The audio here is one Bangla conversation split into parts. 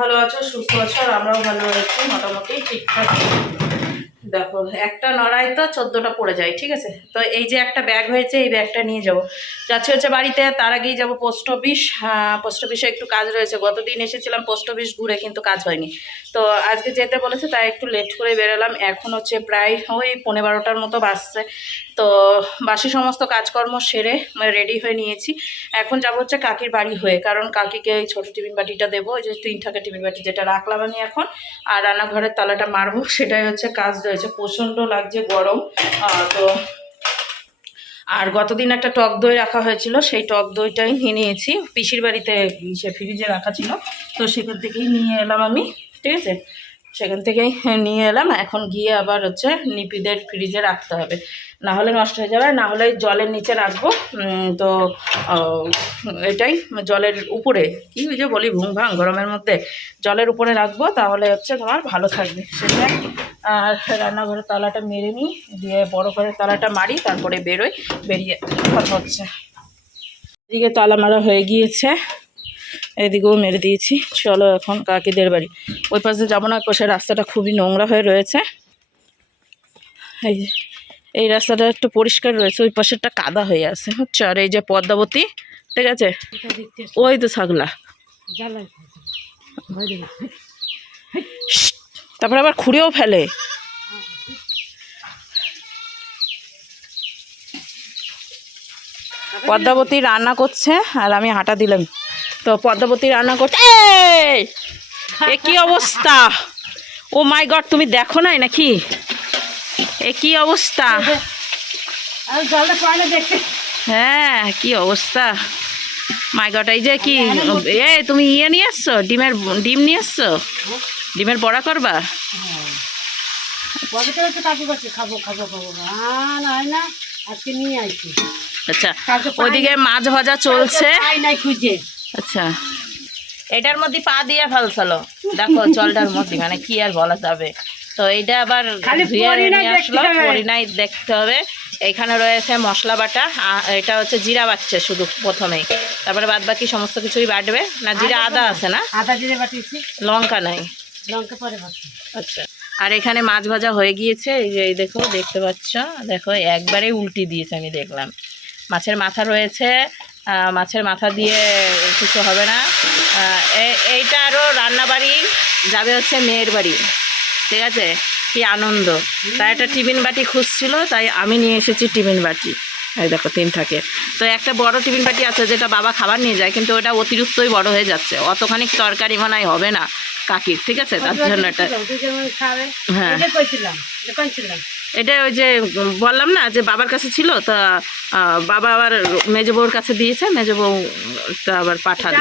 ভালো আছো, সুস্থ আছো, আর আমরাও ভালো আছি, মোটামুটি ঠিকঠাক। দেখো, একটা নড়াই তো চোদ্দোটা পড়ে যায়, ঠিক আছে? তো এই যে একটা ব্যাগ হয়েছে, এই ব্যাগটা নিয়ে যাব। যাচ্ছে হচ্ছে বাড়িতে, তার আগেই যাব পোস্ট অফিস পোস্ট অফিসে একটু কাজ রয়েছে। গতদিন এসেছিলাম পোস্ট অফিস ঘুরে, কিন্তু কাজ হয়নি। তো আজকে যেতে বলেছে, তাই একটু লেট করে বেরোলাম। এখন হচ্ছে প্রায় ওই পনেরো বারোটার মতো বাসছে তো বাসি সমস্ত কাজকর্ম সেরে রেডি হয়ে নিয়েছি। এখন যাব হচ্ছে কাকির বাড়ি হয়ে, কারণ কাকিকে এই ছোটো টিফিন বাটিটা দেবো, ওই যে তিন থাকে টিফিন বাটি যেটা রাখলাম আমি এখন, আর রান্নাঘরের তালাটা মারবো, সেটাই হচ্ছে কাজ রয়েছে। প্রচণ্ড লাগছে গরম তো আর গতদিন একটা টক দই রাখা হয়েছিল, সেই টক দইটাই নিয়ে নিয়েছি। পিসির বাড়িতে সে ফ্রিজে রাখা ছিল, তো সেখান থেকেই নিয়ে এলাম আমি, ঠিক আছে? সেখান থেকেই নিয়ে এলাম। এখন গিয়ে আবার হচ্ছে নিপিদের ফ্রিজে রাখতে হবে। না হলে নষ্ট হয়ে যাবে, না হলে জলের নিচে রাখব। তো এটাই জলের উপরে। কি ওই যে বলি, ভুং ভাং, গরমের মধ্যে জলের উপরে রাখব, তাহলে হচ্ছে তোমার ভালো থাকবে। সেটা, আর রান্নাঘরের তালাটা মেরে নিই, দিয়ে বড় করে তালাটা মারি, তারপরে বেরোই, বেরিয়ে হচ্ছে। এদিকে তালা মারা হয়ে গিয়েছে। এদিকেও মেরে দিয়েছি। চলো এখন কাকিদের বাড়ি। ওই পাশে যাব না, পাশে রাস্তাটা খুবই নোংরা হয়ে রয়েছে। এই এই রাস্তাটা একটু পরিষ্কার রয়েছে, ওই পাশেরটা কাদা হয়ে আছে হচ্ছে আর এই যে পদ্মাবতী, ঠিক আছে? ওই তো ছাগলা। তারপরে আবার খুঁড়েও ফেলে। পদ্মাবতী রান্না করছে, আর আমি হাঁটা দিলাম। তো পদ্মাবতী রান্না করছে এই! এ কি অবস্থা? ও মাই গড তুমি দেখো নাই নাকি? এ কি অবস্থা? হ্যাঁ কি অবস্থা? মাই গড এই যে কি এ তুমি ইয়ে নিয়ে আসছো? ডিমের ডিম নিয়ে আসছো? ডিমের বড়া করবা? হয় আচ্ছা ওইদিকে মাছ ভাজা চলছে। খুঁজে। আচ্ছা। এটার মধ্যে পা দিয়ে ফেলছিল। দেখো জলটার মধ্যে মানে কি আর বলা যাবে। তো এইটা আবার ধুয়ে নিয়ে দেখতে আসলো। হবে। পরিণাই দেখতে হবে। এখানে রয়েছে মশলা বাটা এটা হচ্ছে জিরা বাটছে শুধু প্রথমেই। তারপরে বাদ বাকি সমস্ত কিছুই বাটবে। না জিরা আদা আছে না? আদা জিরে বাটিছি লঙ্কা নাই। লঙ্কা পরে আচ্ছা। আর এখানে মাছ ভাজা হয়ে গিয়েছে। এই যে এই দেখো দেখতে পাচ্ছ? দেখো একবারে উল্টি দিয়েছে আমি দেখলাম। মাছের মাথা রয়েছে। মাছের মাথা দিয়ে কিছু হবে না। এইটা আরও রান্নাবাড়ি যাবে হচ্ছে মেয়ের বাড়ি। ঠিক আছে? কি আনন্দ। তাই একটা টিফিন বাটি খুঁজছিল তাই আমি নিয়ে এসেছি টিফিন বাটি। এই দেখো তিন থাকে। তো একটা বড় টিফিন বাটি আছে যেটা বাবা খাবার নিয়ে যায় কিন্তু ওটা অতিরিক্তই বড় হয়ে যাচ্ছে। অতখানি তরকারি মনে হয় হবে না কাকির। ঠিক আছে? তার জন্য এটা হ্যাঁ। এটা ওই যে বললাম না যে বাবার কাছে ছিল তা বাবা আবার মেজো বউর কাছে দিয়েছে মেজো বউ তা আবার পাঠালো।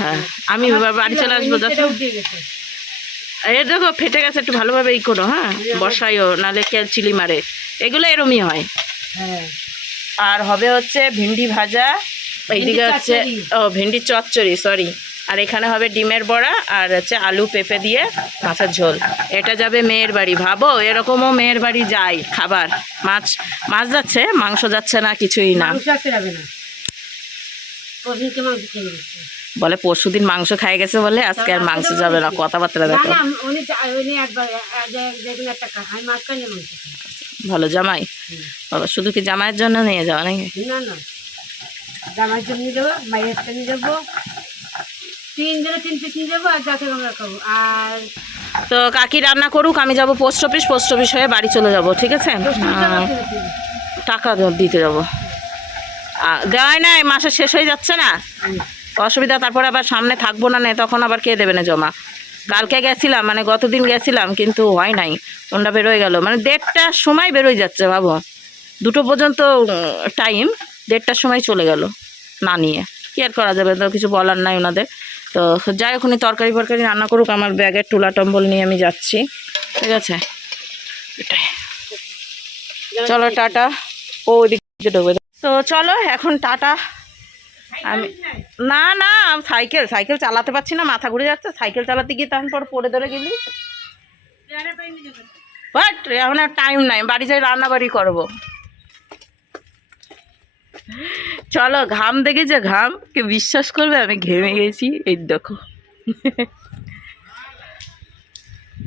হ্যাঁ আমি বাড়ি চলে আসব এই দেখো ফেটে গেছে একটু ভালোভাবে ই করো হ্যাঁ? বসাইও নালে কেল চিলি মারে। এগুলো এরমই হয়। হ্যাঁ। আর হবে হচ্ছে ভিন্ডি ভাজা এইদিকে হচ্ছে ও ভেন্ডি চচ্চড়ি সরি আর এখানে হবে ডিমের বড়া আর হচ্ছে আলু পেঁপে দিয়ে মাছের ঝোল। এটা যাবে মেয়ের বাড়ি। ভাবো এরকমও মেয়ের বাড়ি যায় খাবার। মাছ মাছ যাচ্ছে মাংস যাচ্ছে না কিছুই না। মাংস আসতে যাবে না। মাংস বলে পরশুদিন মাংস খাই গেছে বলে আজকে আর মাংস যাবে না। কথাবার্তা দেখো। ভালো জামাই? বাবা শুধু কি জামাইয়ের জন্য নিয়ে যাওয়া নাকি? না না। জামার জন্য নিয়ে যাব মায়ের জন্য নিয়ে যাব। তিনজনে তিন পিস যাব আর যাকে আমরা খাব? আর তো কাকি রান্না করুক আমি যাব পোস্ট অফিস পোস্ট অফিস হয়ে বাড়ি চলে যাব ঠিক আছে? টাকা দিতে যাব। দেওয়াই না এই মাসে শেষ হয়ে যাচ্ছে না? অসুবিধা তারপরে আবার সামনে থাকব না নে তখন আবার কে দেবে না জমা? কালকে গেছিলাম মানে গতদিন গেছিলাম কিন্তু হয় নাই কোনটা বেরোয় গেল। মানে দেড়টার সময় বেরোয় যাচ্ছে ভাবো। দুটো পর্যন্ত টাইম দেড়টার সময় চলে গেল না নিয়ে। কি আর করা যাবে? তো কিছু বলার নাই ওনাদের। তো যাই ওখানে তরকারি ফরকারি রান্না করুক, আমার ব্যাগের টুলা টম্বল নিয়ে আমি যাচ্ছি। ঠিক আছে? চলো, টাটা। ও ওইদিকে তো চলো, এখন টাটা। আমি না না, সাইকেল সাইকেল চালাতে পারছি না, মাথা ঘুরে যাচ্ছে। সাইকেল চালাতে গিয়ে তারপর পর ধরে গেলি। বাট এখন আর টাইম নাই, বাড়ি যাই রান্না বাড়ি করব। চলো, ঘাম দেখেছে? ঘাম কে বিশ্বাস করবে, আমি ঘেমে গেছি। এই দেখো।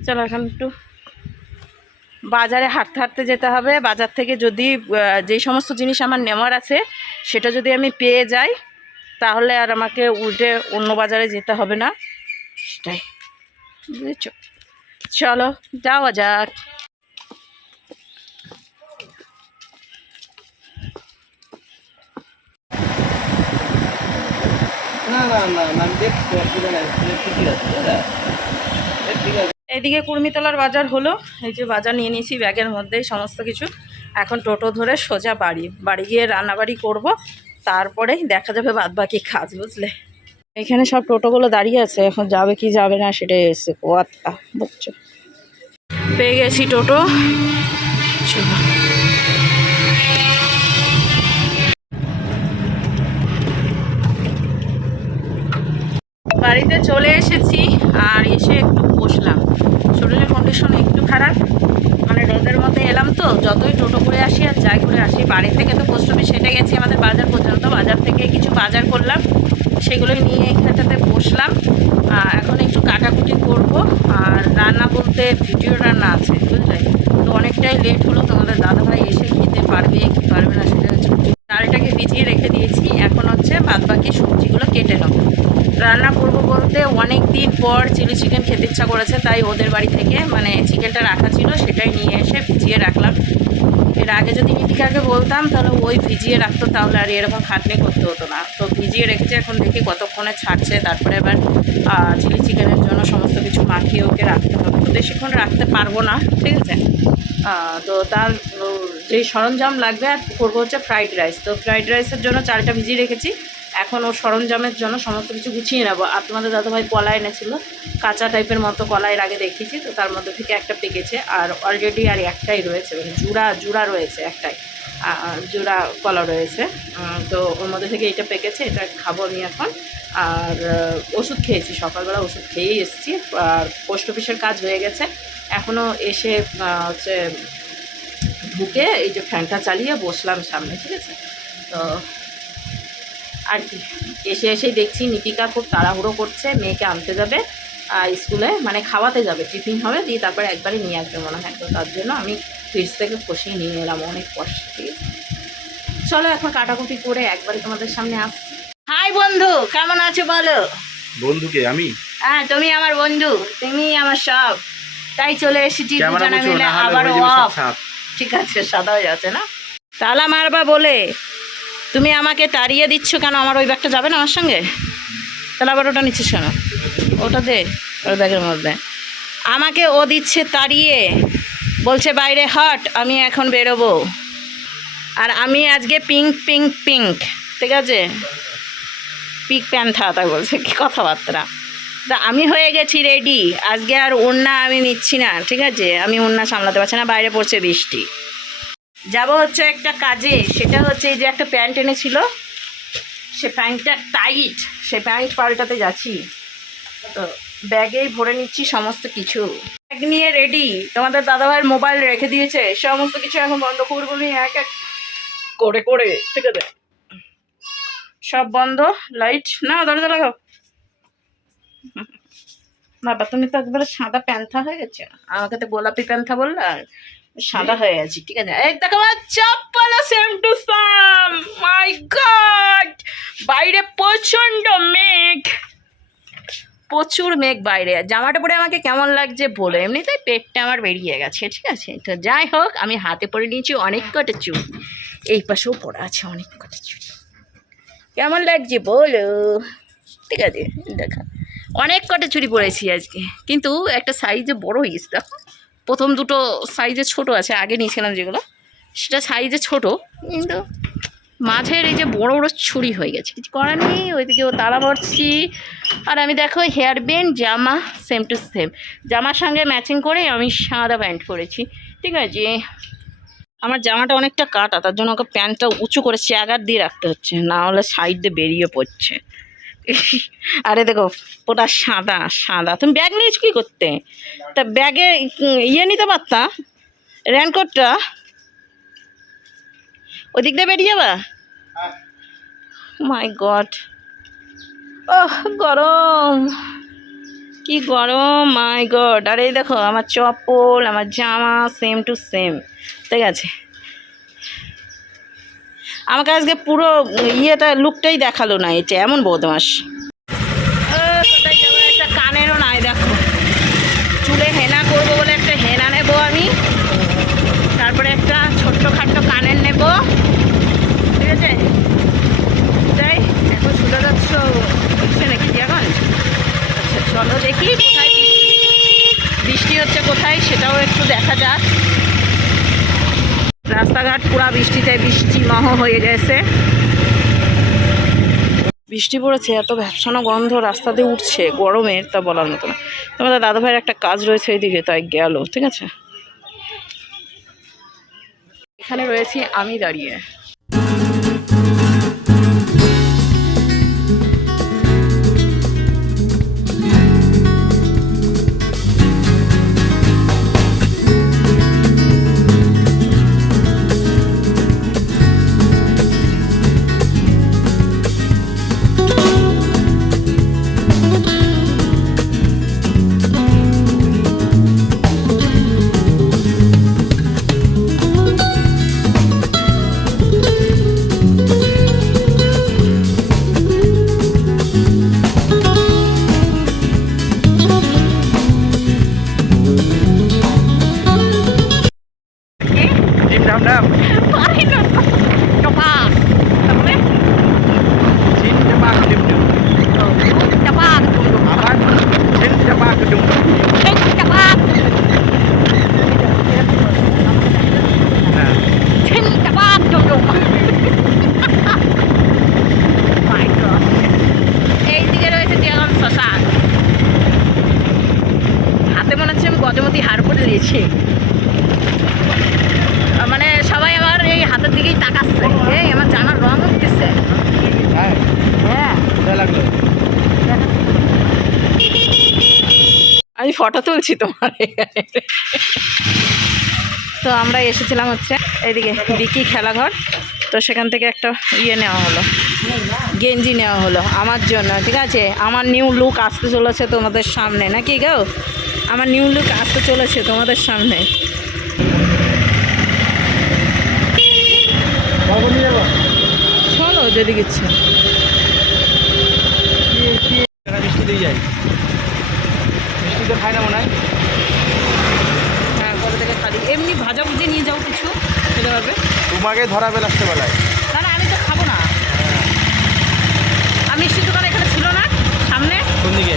চলো, এখন একটু বাজারে হাঁটতে হাঁটতে যেতে হবে। বাজার থেকে যদি যেই সমস্ত জিনিস আমার নেওয়ার আছে, সেটা যদি আমি পেয়ে যাই, তাহলে আর আমাকে উল্টে অন্য বাজারে যেতে হবে না। সেটাই। বুঝেছ? চলো, যাওয়া যাক। দেখছি আছে এদিকে কুর্মিতলার বাজার হলো। এই যে বাজার নিয়ে নিয়েছি ব্যাগের মধ্যেই সমস্ত কিছু। এখন টোটো ধরে সোজা বাড়ি। বাড়ি গিয়ে রান্নাবাড়ি করব। তারপরেই দেখা যাবে বাদ বাকি কাজ, বুঝলে? এখানে সব টোটোগুলো দাঁড়িয়ে আছে। এখন যাবে কি যাবে না সেটাই এসে কথা, বুঝছ? পেয়ে গেছি টোটো। চলো। বাড়িতে চলে এসেছি আর এসে একটু বসলাম। শরীরের কন্ডিশন একটু খারাপ মানে রোদের মধ্যে এলাম তো, যতই টোটো করে আসি আর যাই করে আসি, বাড়ি থেকে তো পোস্ট অফিস হেঁটে গেছি আমাদের বাজার পর্যন্ত, বাজার থেকে কিছু বাজার করলাম, সেগুলো নিয়ে এখানটাতে বসলাম। এখন একটু কাটাকুটি করব, আর রান্না বলতে ভিডিও রান্না আছে, বুঝলে? তো অনেকটাই লেট হলো, তোমাদের দাদাভাই এসে খেতে পারবে, কি পারবে না সেটা হচ্ছে ডালটাকে ভিজিয়ে রেখে দিয়েছি, এখন হচ্ছে বাদ বাকি সবজিগুলো কেটে নেব। রান্না করব বলতে অনেক দিন পর চিলি চিকেন খেতে ইচ্ছা করেছে, তাই ওদের বাড়ি থেকে মানে চিকেনটা রাখা ছিল, সেটাই নিয়ে এসে ভিজিয়ে রাখলাম। এর আগে যদি নিতিকাকে বলতাম, তাহলে ওই ভিজিয়ে রাখতো, তাহলে আর এরকম খাটনি করতে হতো না। তো ভিজিয়ে রেখেছে, এখন দেখি কতক্ষণে ছাড়ছে, তারপরে আবার চিলি চিকেনের জন্য সমস্ত কিছু মাখিয়ে ওকে রাখতে হবে। তো বেশিক্ষণ রাখতে পারব না, ঠিক আছে? তো তার যেই সরঞ্জাম লাগবে, আর করব হচ্ছে ফ্রাইড রাইস তো ফ্রাইড রাইসের জন্য চালটা ভিজিয়ে রেখেছি। এখন ওর সরঞ্জামের জন্য সমস্ত কিছু গুছিয়ে নেব। আর তোমাদের দাদাভাই কলা এনেছিল, কাঁচা টাইপের মতো কলা এর আগে দেখিয়েছি, তো তার মধ্যে থেকে একটা পেকেছে, আর অলরেডি আর একটাই রয়েছে মানে জুড়া জুড়া রয়েছে একটাই জোড়া কলা রয়েছে। তো ওর মধ্যে থেকে এটা পেকেছে, এটা খাব আমি এখন। আর ওষুধ খেয়েছি, সকালবেলা ওষুধ খেয়েই এসেছি, আর পোস্ট অফিসের কাজ হয়ে গেছে। এখনও এসে হচ্ছে ঢুকে এই যে ফ্যানটা চালিয়ে বসলাম সামনে, ঠিক আছে? তো আর কি। এসে এসেই দেখছি নিতিকা খুব তাড়াহুড়ো করছে মেয়েকে আনতে যাবে আর স্কুলে মানে খাওয়াতে যাবে টিফিন হবে দিয়ে তারপরে একবারে নিয়ে আসবে মনে হয়। তো তার জন্য আমি ফ্রিজ থেকে কষিয়ে নিয়ে এলাম অনেক কষ্ট। চলো এখন কাটাকুটি করে একবারে তোমাদের সামনে আস। হাই বন্ধু কেমন আছো বলো? বন্ধুকে আমি? হ্যাঁ তুমি আমার বন্ধু তুমি আমার সব। তাই চলে এসেছি দুজনে মিলে আবার অফ ঠিক আছে সাদা হয়ে যাচ্ছে না? তালা মারবা বলে। তুমি আমাকে তাড়িয়ে দিচ্ছ কেন? আমার ওই ব্যাগটা যাবে না আমার সঙ্গে? তাহলে আবার ওটা নিচ্ছিস কেন? ওটা দে ওই ব্যাগের মধ্যে। আমাকে ও দিচ্ছে তাড়িয়ে। বলছে, বাইরে হট, আমি এখন বেরোবো। আর আমি আজকে পিঙ্ক পিঙ্ক পিঙ্ক, ঠিক আছে? পিক প্যান্থা তাই বলছে, কি কথাবার্তা? তা আমি হয়ে গেছি রেডি আজকে আর ওড়না আমি নিচ্ছি না, ঠিক আছে? আমি ওড়না সামলাতে পারছি না, বাইরে পড়ছে বৃষ্টি। যাব হচ্ছে একটা কাজে, সেটা হচ্ছে এই যে একটা প্যান্ট এনেছিল, সে প্যান্টটা টাইট, সে প্যান্ট পাল্টাতে যাচ্ছি। তো ব্যাগেই ভরে নিচ্ছি সমস্ত কিছু। ব্যাগ নিয়ে রেডি তোমাদের দাদাভাইয়ের মোবাইল রেখে দিয়েছে, সমস্ত কিছু এখন বন্ধ। করব এক এক করে করে ঠিক আছে সব বন্ধ লাইট না, দরজা লাগাও। বাবা, তুমি তো একবারে সাদা প্যান্থা হয়ে গেছে। আমাকে তো গোলাপি প্যান্থা বললে আর সাদা হয়ে আছি, ঠিক আছে? এই দেখো, আমার চপ্পল same to same my god বাইরে প্রচণ্ড মেঘ। প্রচুর মেঘ বাইরে। জামাটা পরে আমাকে কেমন লাগছে বলো। এমনিতেই পেটটা আমার বেরিয়ে গেছে, ঠিক আছে? তো যাই হোক, আমি হাতে পরে নিয়েছি অনেক কটা চুড়ি। এই পাশেও পড়া আছে অনেক কটা চুড়ি। কেমন লাগছে বলো? ঠিক আছে, দেখা। অনেক কটা চুড়ি পরেছি আজকে। কিন্তু একটা সাইজে বড় হয়েছে, দেখো। প্রথম দুটো সাইজে ছোট আছে, আগে নিয়েছিলাম যেগুলো, সেটা সাইজে ছোট, কিন্তু মাঝের এই যে বড় বড় ছুরি হয়ে গেছে, কিছু করার নেই, ওইদিকে ও তালা ভরছি আর আমি দেখো হেয়ার ব্যান্ড জামা সেম টু সেম জামার সঙ্গে ম্যাচিং করে আমি সাদা প্যান্ট পরেছি, ঠিক আছে? আমার জামাটা অনেকটা কাটা, তার জন্য ওকে প্যান্টটা উঁচু করে চ্যাগার দিয়ে রাখতে হচ্ছে, না হলে সাইড দিয়ে বেরিয়ে পড়ছে। আরে দেখো ওটা সাদা সাদা। তুমি ব্যাগ নিয়েছো কী করতে? তা ব্যাগে ইয়ে নিতে পারতা? রেনকোটটা ওদিক দিয়ে বেরিয়ে যাবা? মাই গড ওহ গরম। কি গরম মাই গড আরে দেখো আমার চপ্পল আমার জামা সেম টু সেম ঠিক আছে। আমাকে আজকে পুরো ইয়েটা লুকটাই দেখাল না এটা, এমন বদমাস। একটা কানেরও নাই, দেখো। চুলে হেনা করব বলে একটা হেনা নেব আমি। তারপরে একটা ছোট্ট খাট্ট কানের নেব। ঠিক আছে? তাই এখন শুনে যাচ্ছ নাকি এখন? আচ্ছা চলো দেখি কোথায় বৃষ্টি হচ্ছে কোথায়, সেটাও একটু দেখা যাক। রাস্তাঘাট পুরা বৃষ্টিতে বৃষ্টি মহ হয়ে গেছে। বৃষ্টি পড়েছে, এত ভ্যাপসানো গন্ধ, রাস্তা দিয়ে উঠছে গরমের তা বলার মতো না। তোমাদের দাদা ভাইয়ের একটা কাজ রয়েছে এইদিকে তাই গেল, ঠিক আছে? এখানে রয়েছি আমি দাঁড়িয়ে। আহ, মানে সবাই আমার এই হাতের দিকেই তাকাচ্ছে। এই আমার জামার রং উঠতেছে। হ্যাঁ। হ্যাঁ। লাগল। আমি ফটো তুলছি তোমার। তো আমরা এসেছিলাম হচ্ছে এইদিকে বিকি খেলাঘর। তো সেখান থেকে একটা ইয়ে নেওয়া হলো। গেঞ্জি নেওয়া হলো আমার জন্য ঠিক আছে? আমার নিউ লুক আসতে চলেছে তোমাদের সামনে নাকি গো? আমার নিউ লুক আসতে চলেছে তোমাদের সামনে। চলো যদি টাকা মিষ্টি দিয়ে যাই মিষ্টি তো খাই না মনে হয়। এমনি ভাজা ভুজি নিয়ে যাও কিছু খেতে পারবে। তোমাকে ধরাবে রাত্রেবেলায়। না না আমি তো খাব না। আর মিষ্টির দোকান এখানে ছিল না সামনে। কোন দিকে?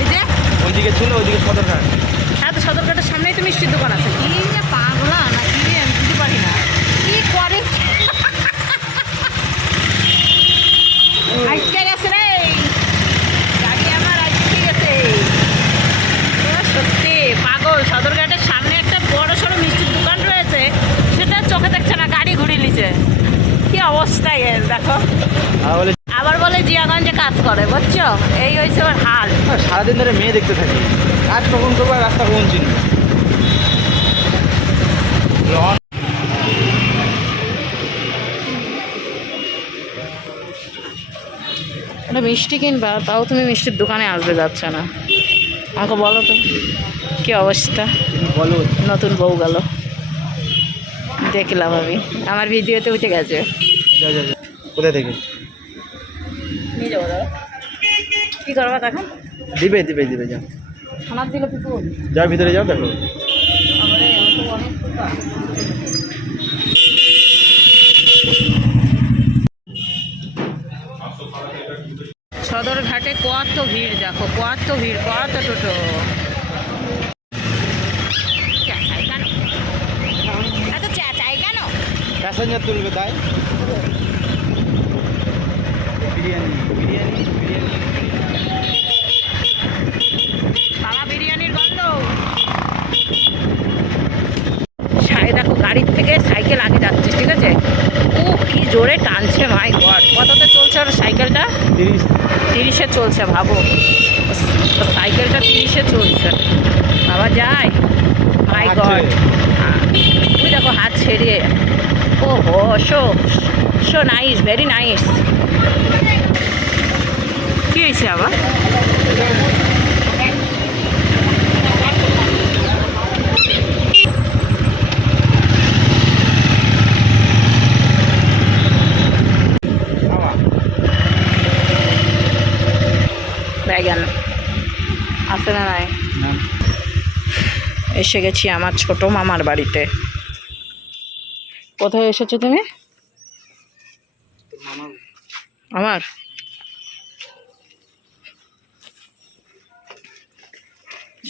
এই যে। ওইদিকে ছিল ওইদিকে সদরঘাট হ্যাঁ তো সদরঘাটের সামনেই তো মিষ্টির দোকান আছে। কি যে পাগলা না কি রে আমি বুঝতে পারি না। কি করে আজকে গেছে রে গাড়ি আমার আজকে গেছে ও, সত্যি পাগল সদরঘাটের সামনে একটা বড় সড়ো মিষ্টির দোকান রয়েছে সেটা চোখে দেখছে না গাড়ি ঘুরিয়ে নিচ্ছে কি অবস্থা এর দেখো। আবার বলে জিয়াগঞ্জে কাজ করে বুঝছ? এই হয়েছে ওর হাল। সারাদিন ধরে মেয়ে দেখতে থাকি। কাজ কখন করব আর রাস্তা কখন একটা মিষ্টি কিনবা তাও তুমি মিষ্টির দোকানে আসবে যাচ্ছে না। আমাকে বলো তো কি অবস্থা? বলো। নতুন বউ গেল। দেখলাম আমি। আমার ভিডিওতে উঠে গেছে। যা যা যা। কোথায় থেকে? নিয়ে যাব দাদা। কী করবা তখন? দিবে দিবে দিবে যাও খানার দিলে কি করব যাও ভিতরে যাও দেখো। আমারে তো অনেক সদরঘাটে কত ভিড় দেখো কত ভিড় কত টোটো চেঁচাই কেন? এত চেঁচাই কেন? প্যাসেঞ্জার তুলবে তাই? বিরিয়ানি। বিরিয়ানি বিরিয়ানি বাবা বিরিয়ানির গন্ধ। সাই দেখো গাড়ির থেকে সাইকেল আগে যাচ্ছে ঠিক আছে? ও কি জোরে টানছে মাই গড। কততে চলছে ওর সাইকেলটা? তিরিশ। তিরিশে চলছে ভাবো। সাইকেলটা তিরিশে চলছে। বাবা যায় মাই আছে। গড দেখো হাত ছেড়ে। ও হো so so nice very nice কি হয়েছে আবার? ব্যাগান আছে না নাই? এসে গেছি আমার ছোট মামার বাড়িতে। কোথায় এসেছ তুমি? আমার?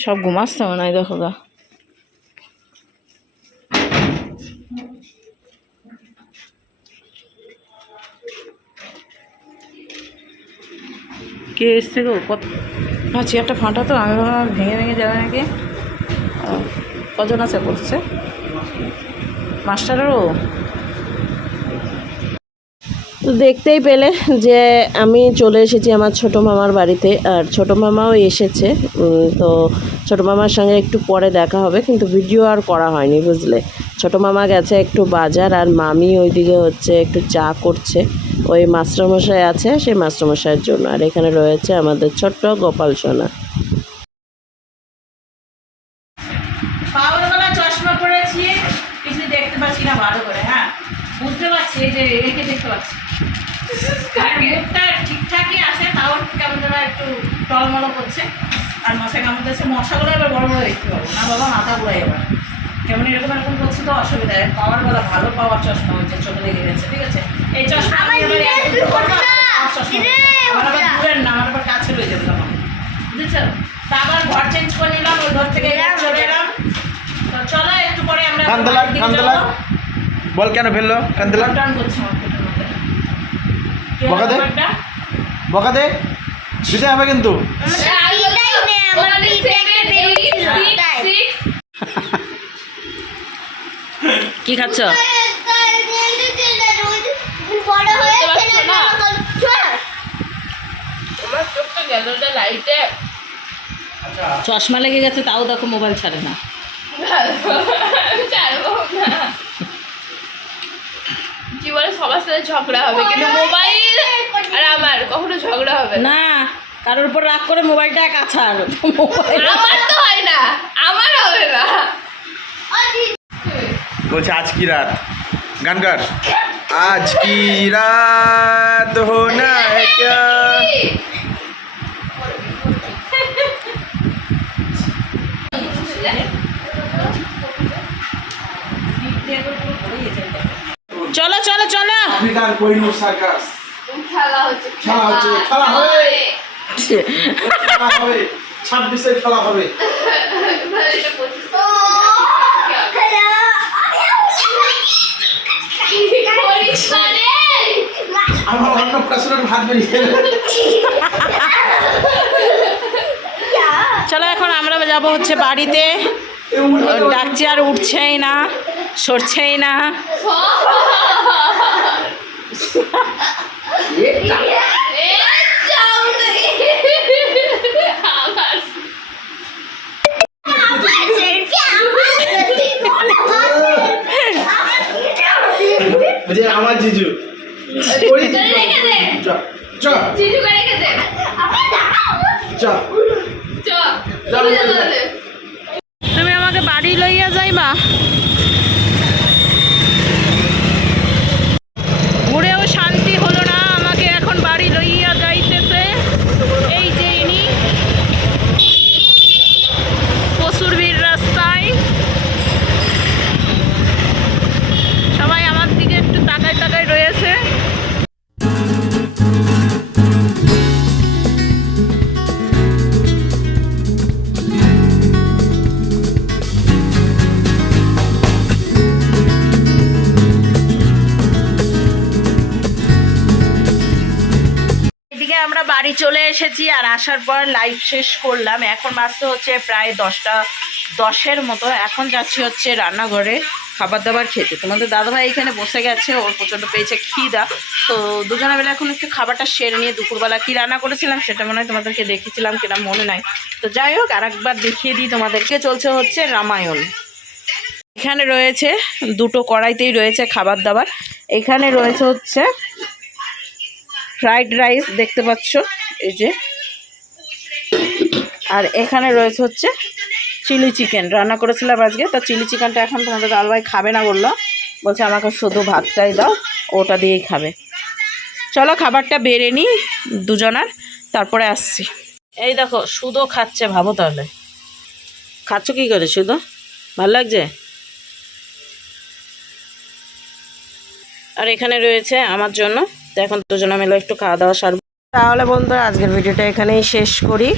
সব ঘুমাচ্ছে মনে হয় দেখো গা। কে এসছে গো? কত না চেয়ারটা ফাঁটা তো আমি ভাবলাম ভেঙে ভেঙে যাবে নাকি কজন আছে বলছে? মাস্টারেরও তো দেখতেই পেলে যে আমি চলে এসেছি আমার ছোট মামার বাড়িতে, আর ছোট মামাও এসেছে তো ছোট মামার সঙ্গে একটু পরে দেখা হবে, কিন্তু ভিডিও আর করা হয়নি, বুঝলে? ছোট মামা গেছে একটু বাজার, আর মামি ওইদিকে হচ্ছে একটু চা করছে। ওই মাস্টারমশাই আছে, সেই মাস্টারমশাইয়ের জন্য, আর এখানে রয়েছে আমাদের ছোট্ট গোপাল সোনা। টলমলো করছে। আর মশা কামড়তেছে মশাগুলো এবার বড় বড় দেখতে পাবো। না বাবা মাথা ঘুরাই এবার। কেমন এরকম এরকম করছে তো অসুবিধা। পাওয়ার বলা ভালো পাওয়ার চশমা হচ্ছে চোখে লেগে গেছে ঠিক আছে? এই চশমা আমার আবার দূরের না আমার আবার কাছে রয়ে যাবে তখন। বুঝেছ? তা আবার ঘর চেঞ্জ করে নিলাম ওই ঘর থেকে চলে এলাম। তো চলো একটু পরে আমরা। বল কেন ফেলল? মধ্যে। বকা দে। বকা দে। দিতে হবে কিন্তু। কি খাচ্ছ? চশমা লেগে গেছে তাও দেখো মোবাইল ছাড়ে না। জীবনে সবার সাথে ঝগড়া হবে কিন্তু মোবাইল আর আমার কখনো ঝগড়া হবে না। না। কারোর উপর রাগ করে মোবাইলটা কাছার আমার তো হয় না আমার হবে না। বলছে আজ কি রাত? গান গান। আজ কি রাত হো না ক্যা? চলো চলো চলো। খেলা হচ্ছে খেলা হচ্ছে, খেলা হবে। খেলা ছাব্বিশে খেলা হবে। আমার অন্নপ্রাশনের ভাত বেরিয়ে চলো এখন আমরা যাব হচ্ছে বাড়িতে। ডাকছি আর উঠছেই না সরছেই না। বলছে আমার জিজু। করি চ চ। জিজু করে চ। চ। যা। তুমি আমাকে বাড়ি লইয়া যাইবা? চলে এসেছি আর আসার পর লাইভ শেষ করলাম। এখন বাজতে হচ্ছে প্রায় দশটা দশের মতো। এখন যাচ্ছি হচ্ছে রান্নাঘরে খাবার দাবার খেতে। তোমাদের দাদাভাই এখানে বসে গেছে, ওর প্রচণ্ড পেয়েছে খিদা। তো দুজনে বেলা এখন একটু খাবারটা সেরে নিয়ে দুপুরবেলা কী রান্না করেছিলাম সেটা মনে হয় তোমাদেরকে দেখেছিলাম কিনা মনে নাই। তো যাই হোক আর একবার দেখিয়ে দিই তোমাদেরকে। চলছে হচ্ছে রামায়ণ। এখানে রয়েছে, দুটো কড়াইতেই রয়েছে খাবার দাবার। এখানে রয়েছে হচ্ছে ফ্রাইড রাইস দেখতে পাচ্ছ? এই যে। আর এখানে রয়েছে হচ্ছে চিলি চিকেন। রান্না করেছিলাম আজকে, তো চিলি চিকেনটা এখন তোমাদের দালভাই খাবে না বলল। বলছে, আমাকে শুধু ভাতটাই দাও, ওটা দিয়েই খাবে। চলো, খাবারটা বেড়ে নিই দুজনার, তারপরে আসছি। এই দেখো সুদো খাচ্ছে, ভাবো তাহলে। খাচ্ছ কি করে সুদো ভালো লাগছে? আর এখানে রয়েছে আমার জন্য। তো এখন দুজনে মিলে একটু খাওয়া দাওয়া সারবো। তাহলে বন্ধুরা আজকের ভিডিওটা এখানেই শেষ করি।